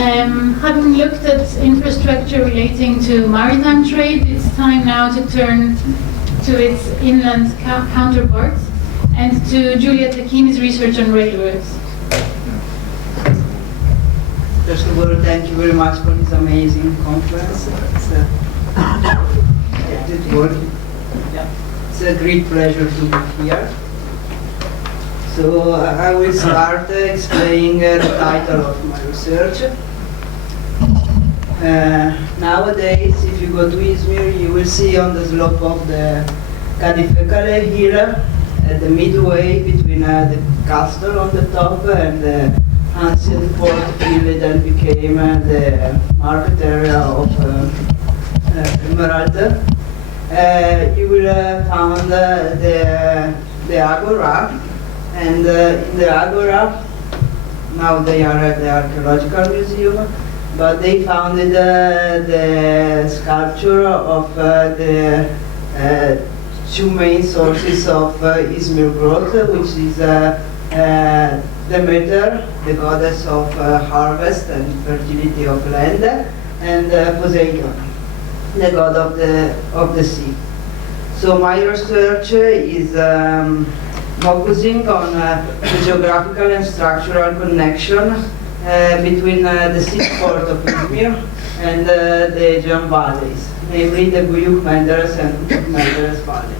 Having looked at infrastructure relating to maritime trade, it's time now to turn to its inland counterparts and to Giulia Tacchini's research on railroads. First of all, thank you very much for this amazing conference. It's a great pleasure to be here. So I will start explaining the title of my research. Nowadays, if you go to Izmir, you will see on the slope of the Kadifekale hill, at the midway between the castle on the top and the ancient port village that became the market area of Emerald. You will find the Agora, and in the Agora, now they are at the Archaeological Museum, but they founded the sculpture of the two main sources of Izmir growth, which is Demeter, the goddess of harvest and fertility of land, and Poseidon, the god of the sea. So my research is focusing on the geographical and structural connection between the seaport of Izmir and the Aegean valleys, namely the Buyuk Menderes and Menderes valleys.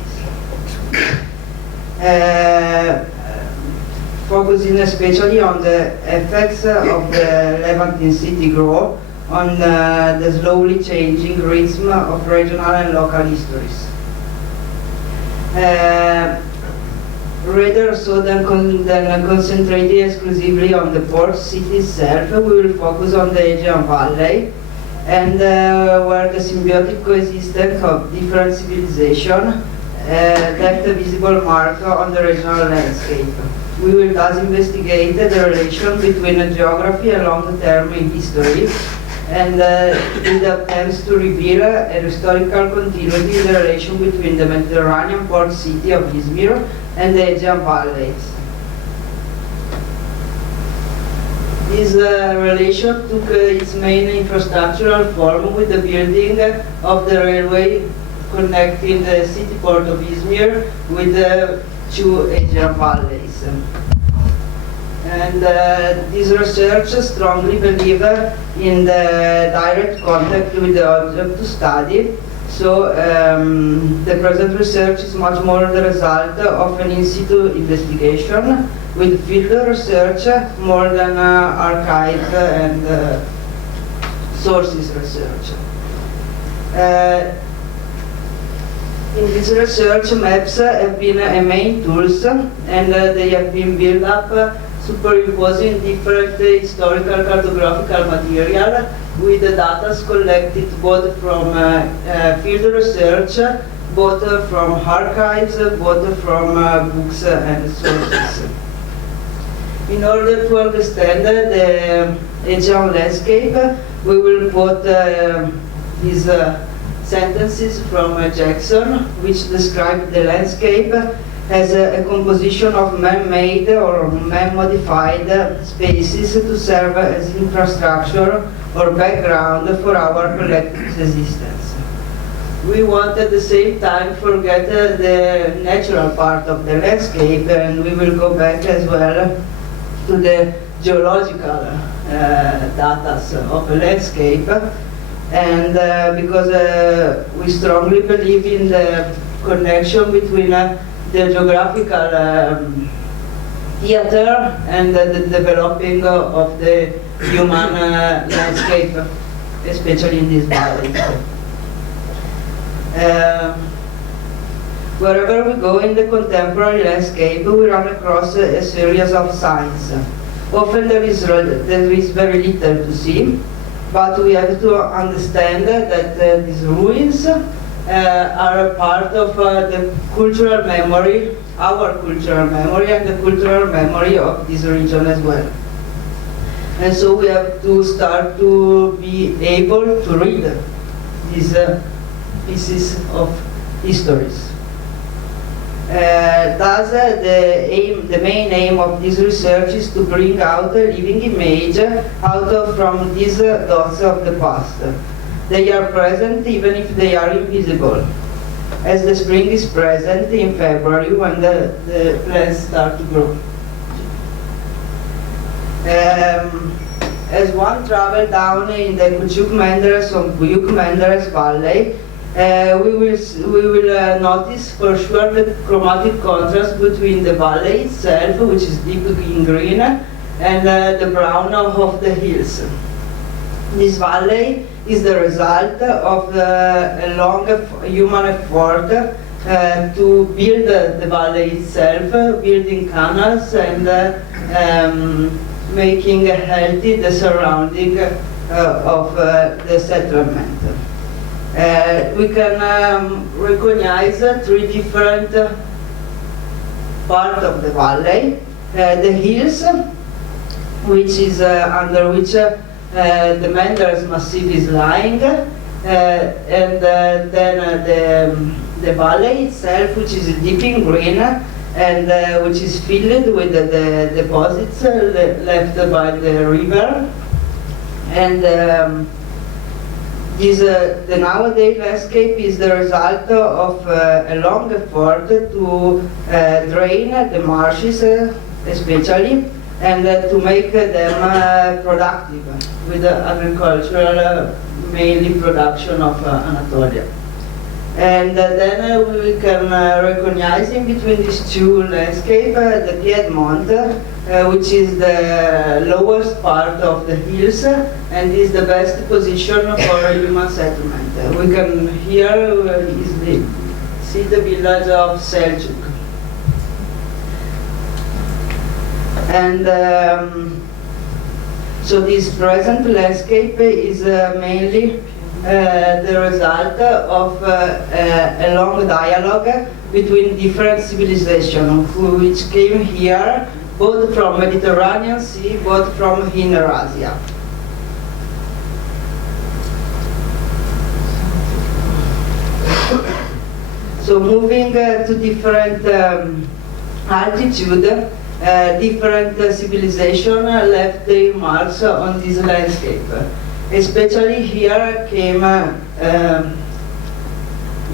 Focusing especially on the effects of the Levantine city growth on the slowly changing rhythm of regional and local histories. Rather so than concentrating exclusively on the port city itself, we will focus on the Aegean Valley and where the symbiotic coexistence of different civilizations left a visible mark on the regional landscape. We will thus investigate the relation between geography and long-term history, and with attempts to reveal a historical continuity in the relation between the Mediterranean port city of Izmir and the Aegean valleys. This relation took its main infrastructural form with the building of the railway connecting the city port of Izmir with the two Aegean valleys. And this research strongly believes in the direct contact with the object to study. So the present research is much more the result of an in situ investigation with field research more than archive and sources research. In this research, maps have been a main tools, and they have been built up superimposing different historical cartographical material with the data collected both from field research, both from archives, both from books and sources. In order to understand the Aegean landscape, we will put these sentences from Jackson, which describe the landscape as a composition of man-made or man-modified spaces to serve as infrastructure or background for our collective existence. We want at the same time forget the natural part of the landscape, and we will go back as well to the geological data of the landscape. And because we strongly believe in the connection between the geographical theater and the developing of the human landscape, especially in these valleys. Wherever we go in the contemporary landscape, we run across a series of signs. Often there is very little to see, but we have to understand that these ruins are a part of the cultural memory, our cultural memory, and the cultural memory of this region as well. And so we have to start to be able to read these pieces of histories. Thus, the main aim of this research is to bring out a living image from these dots of the past. They are present even if they are invisible, as the spring is present in February when the plants start to grow. As one travels down in the Kuchuk-Menderes or Buyuk-Menderes Valley, we will notice for sure the chromatic contrast between the valley itself, which is deep in green, and the brown of the hills. This valley is the result of a long human effort to build the valley itself, building canals and making healthy the surrounding of the settlement. We can recognize three different parts of the valley. The hills, which is under which the Menderes Massif is lying, and then the valley itself, which is deep in green, and which is filled with the deposits left by the river. And the nowadays landscape is the result of a long effort to drain the marshes, especially, and to make them productive with the agricultural, mainly production of Anatolia. And then we can recognize in between these two landscapes the Piedmont, which is the lowest part of the hills and is the best position for a human settlement. We can here easily see the village of Seljuk. And so this present landscape is mainly the result of a long dialogue between different civilizations which came here both from Mediterranean Sea, both from Inner Asia. So moving to different altitude, different civilization left their marks on this landscape. Especially here came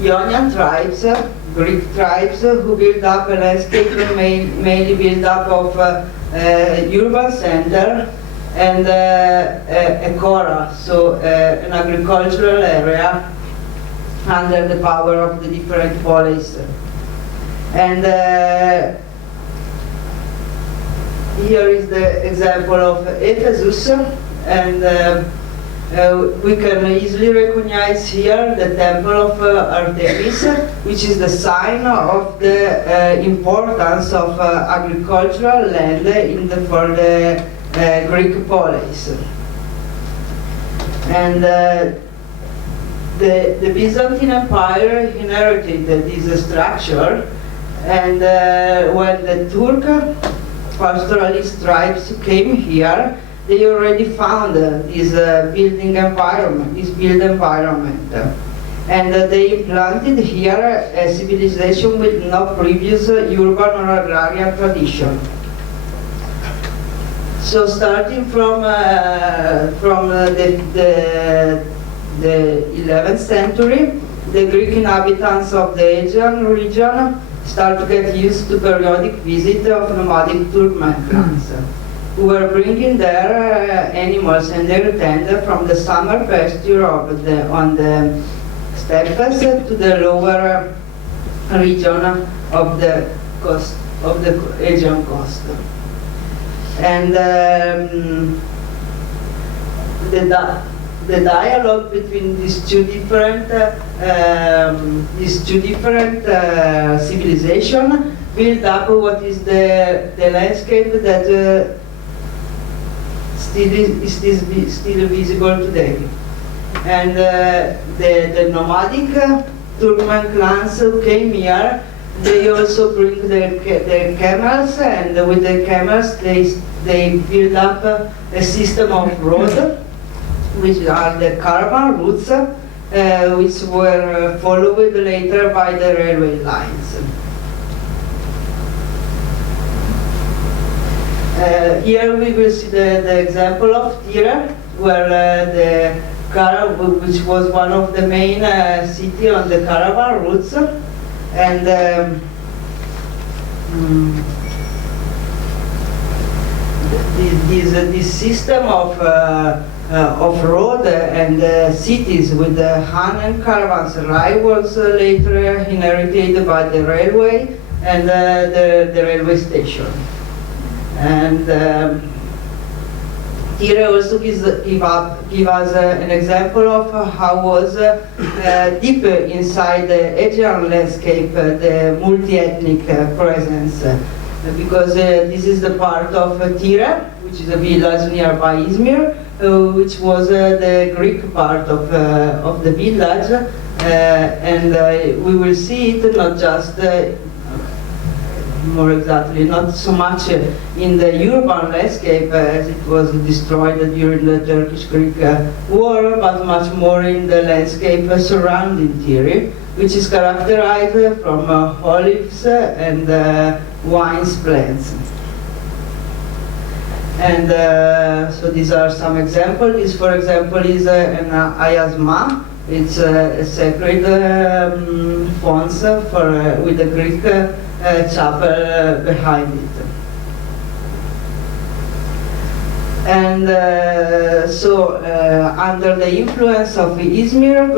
Ionian tribes, Greek tribes, who built up a landscape mainly built up of urban center and a Cora, so an agricultural area under the power of the different polies. And here is the example of Ephesus, and we can easily recognize here the temple of Artemis, which is the sign of the importance of agricultural land for the Greek polis. And the Byzantine Empire inherited this structure, and when the Turk pastoralist tribes came here, they already found this built environment. And they implanted here a civilization with no previous urban or agrarian tradition. So starting from the 11th century, the Greek inhabitants of the Aegean region start to get used to periodic visit of nomadic Turkmen clans, who were bringing their animals and their tent from the summer pasture on the steppes to the lower region of the coast, of the Aegean coast. And the dialogue between these two different civilizations build up what is the landscape that still visible today. And the nomadic Turkmen clans who came here, they also bring their camels, and with the camels they build up a system of roads, which are the caravan routes, which were followed later by the railway lines. Here we will see the example of Tyre, where the which was one of the main city on the caravan routes, and this system of road and cities with the Han and caravanserai was later inherited by the railway and the railway station. And Tyre also give us an example of how was deep inside the Aegean landscape the multi-ethnic presence. Because this is the part of Tyre, which is a village nearby Izmir, which was the Greek part of the village, and we will see it not just, more exactly, not so much in the urban landscape as it was destroyed during the Turkish-Greek war, but much more in the landscape surrounding Tyre, which is characterized from olives and wine plants. And so these are some examples. This, for example, is an ayasma. It's a sacred font with a Greek chapel behind it. And so under the influence of Izmir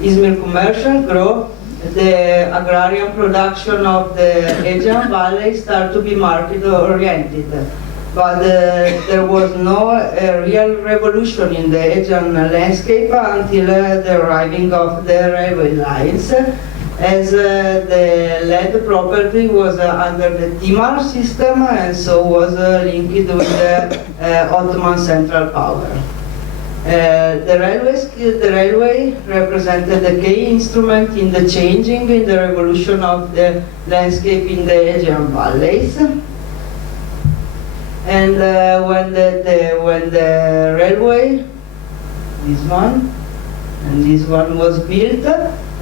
Izmir commercial growth, the agrarian production of the Aegean Valley started to be market-oriented. But there was no real revolution in the Aegean landscape until the arriving of the railway lines, as the land property was under the Timar system and so was linked with the Ottoman central power. The railway represented a key instrument in the changing, in the revolution of the landscape in the Aegean valleys. And when the railway, this one, and this one was built,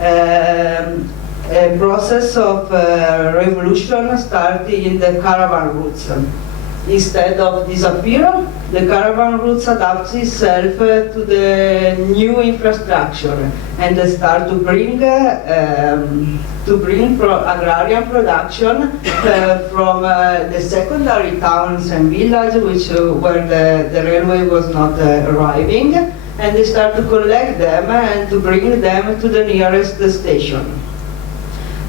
a process of revolution started in the caravan routes. Instead of disappear, the caravan routes adapt itself to the new infrastructure and start to bring agrarian production from the secondary towns and villages, where the railway was not arriving, and they start to collect them and to bring them to the nearest station.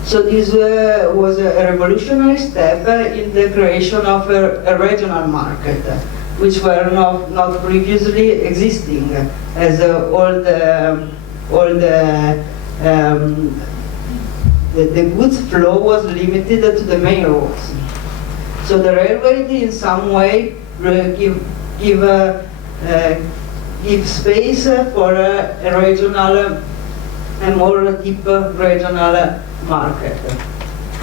So this was a revolutionary step in the creation of a regional market, which were not previously existing, as all the goods flow was limited to the main roads. So the railway, in some way, give space for a regional, a more deep regional market.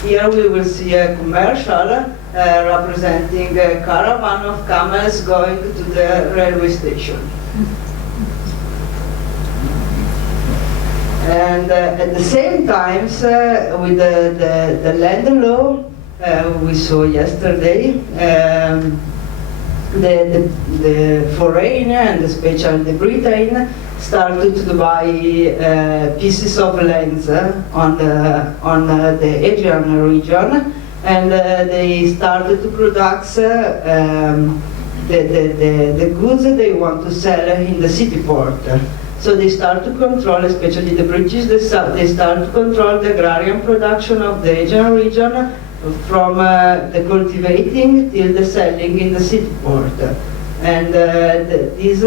Here we will see a commercial representing a caravan of camels going to the railway station. And at the same time, with the land law we saw yesterday, the foreign and especially the Britain started to buy pieces of land on the Aegean region, and they started to produce the goods that they want to sell in the city port. So they start to control, especially the British, they start to control the agrarian production of the Aegean region, from the cultivating till the selling in the city port. And these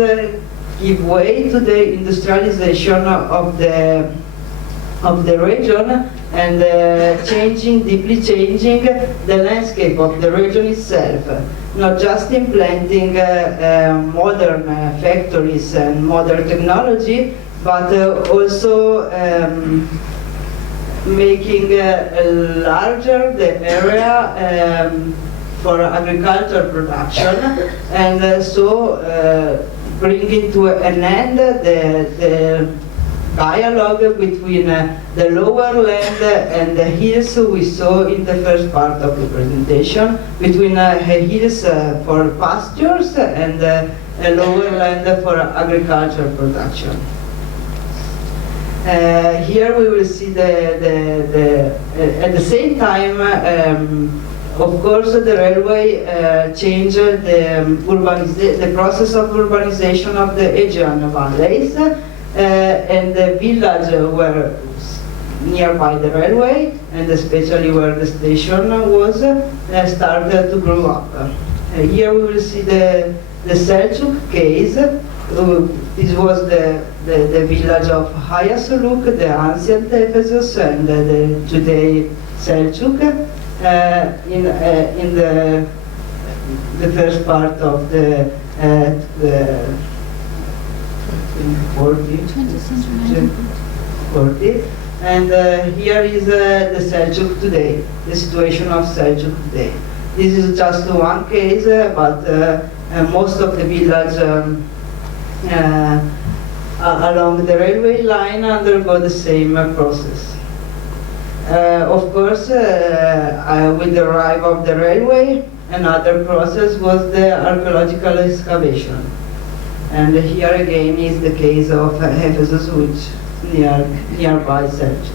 give way to the industrialization of the region, and deeply changing the landscape of the region itself. Not just implanting modern factories and modern technology, but also making larger the area for agricultural production, and so bringing to an end dialogue between the lower land and the hills we saw in the first part of the presentation, between hills for pastures and lower land for agricultural production. Here we will see at the same time, of course, the railway changed the process of urbanization of the Aegean valleys, and the villages were nearby the railway, and especially where the station was, started to grow up. Here we will see the Seljuk case. This was the village of Hagia Souk, the ancient Ephesus, and the today Seljuk, in the first part of the 20th century. 40. And here is the Seljuk today, the situation of Seljuk today. This is just one case, but most of the village along the railway line undergo the same process. Of course, with the arrival of the railway, another process was the archaeological excavation. And here again is the case of Ephesus, which nearby Seljuk.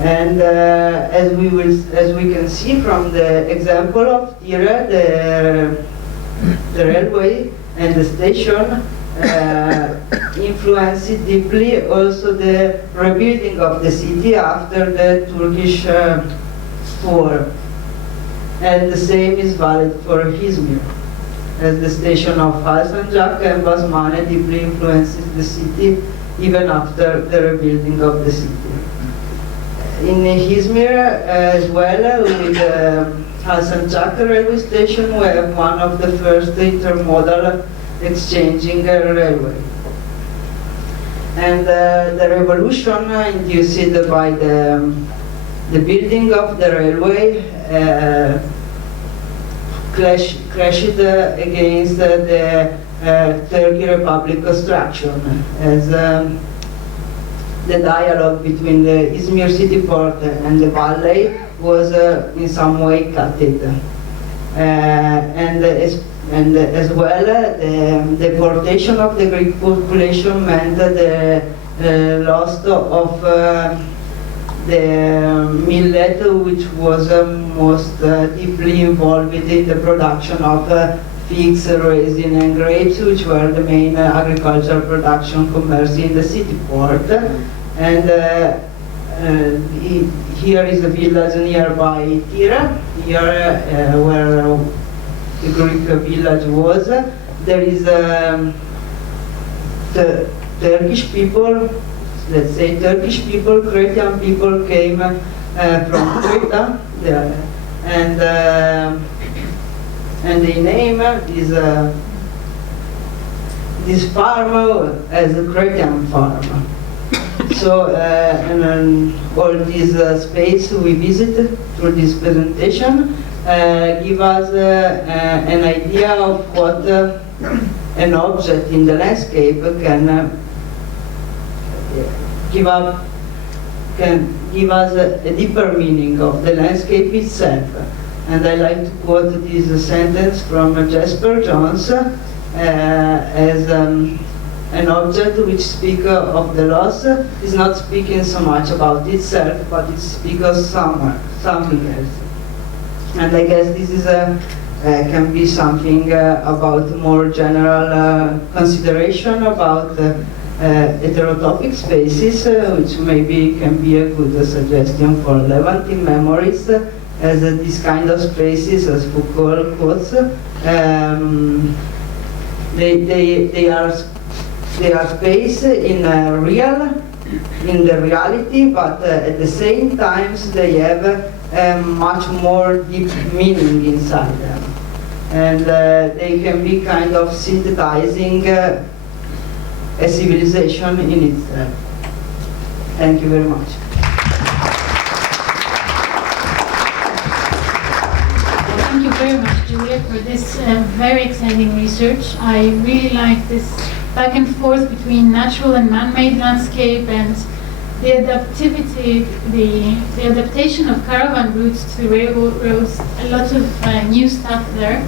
And as we can see from the example of Tira, the railway and the station influenced deeply also the rebuilding of the city after the Turkish war. And the same is valid for Izmir, as the station of Alsancak and Basmane deeply influences the city even after the rebuilding of the city. In Izmir as well, with Alsancak railway station, we have one of the first intermodal exchanging railway. And the revolution induced by the building of the railway clashed against the Turkey Republic construction, as the dialogue between the Izmir city port and the valley was in some way cut. And as well, the deportation of the Greek population meant the loss of the millet, which was most deeply involved in the production of figs, raisin, and grapes, which were the main agricultural production commerce in the city port. And here is a village nearby Tira, here where the Greek village was. There is the Turkish people, let's say Turkish people, Cretan people came from Creta, and they name this farm as a Cretan farm. So, and all this space we visited through this presentation give us an idea of what an object in the landscape can give us a deeper meaning of the landscape itself. And I like to quote this sentence from Jasper Jones as an object which speaks of the loss is not speaking so much about itself, but it speaks of something else. And I guess this is can be something about more general consideration about heterotopic spaces, which maybe can be a good suggestion for Levantine memories, as this kind of spaces, as Foucault quotes, they are space in the reality, but at the same time they have much more deep meaning inside them, and they can be kind of synthesizing a civilization in itself. Thank you very much. Thank you very much, Giulia, for this very exciting research. I really like this back and forth between natural and man-made landscape, and the adaptivity, the adaptation of caravan routes to railroads, a lot of new stuff there.